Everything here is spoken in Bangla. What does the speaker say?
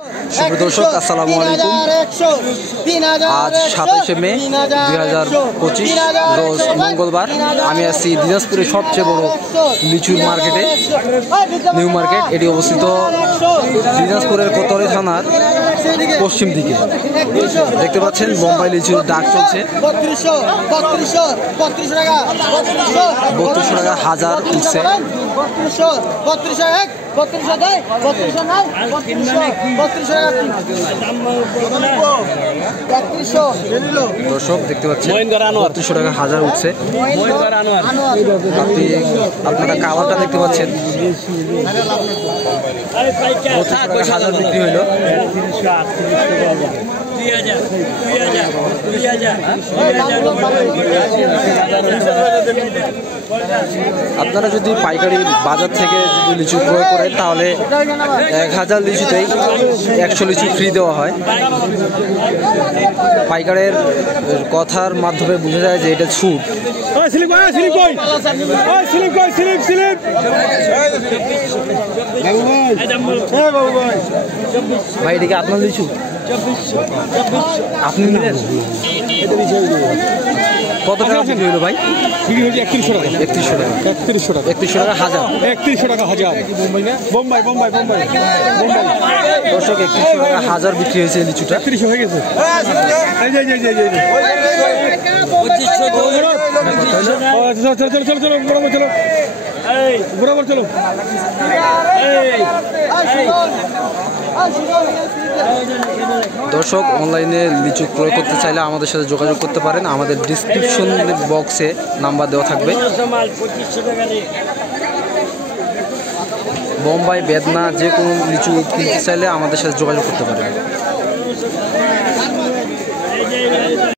শুভ দর্শক, আসসালামু আলাইকুম। আজ 27শে মে 2025 রোজ মঙ্গলবার। আমি আছি দিনাজপুরের সবচেয়ে বড় লিচুর মার্কেটে, নিউ মার্কেট। এটি অবস্থিত দিনাজপুরের কোতোয়ালি থানার পশ্চিম দিকে। দেখতে পাচ্ছেন বোম্বাই লিচুর ডাক চলছে। 3200 টাকা হাজার উঠছে। দর্শক দেখতে পাচ্ছেন 3200 টাকা হাজার উঠছে। আপনারা কালারটা দেখতে পাচ্ছেন। 3200 টাকা হাজার বিক্রি হইল। আপনারা যদি পাইকারি বাজার থেকে যদি লিচু ক্রয় করেন তাহলে 1000 লিচুতেই 100 লিচু ফ্রি দেওয়া হয়। পাইকারের কথার মাধ্যমে বোঝা যায় যে এটা ছুট। ভাই এদিকে আপনার লিচু আপনি নিলেন কত টাকা বিক্রি হলো ভাই? 3100 টাকা। 3100 টাকা হাজার। 3100 টাকা হাজার। বোম্বাই বোম্বাই বোম্বাই বোম্বাই দর্শক 3100 টাকা হাজার বিক্রি হয়েছে লিচুটা। 3100 হয়ে গেছে। চলো বরাবর চলো, বরাবর চলো। দর্শক অনলাইনে লিচু ক্রয় করতে চাইলে আমাদের সাথে যোগাযোগ করতে পারেন। আমাদের ডিসক্রিপশন বক্সে নাম্বার দেওয়া থাকবে। বোম্বাই, বেদনা যে কোনো লিচু কিনতে চাইলে আমাদের সাথে যোগাযোগ করতে পারেন।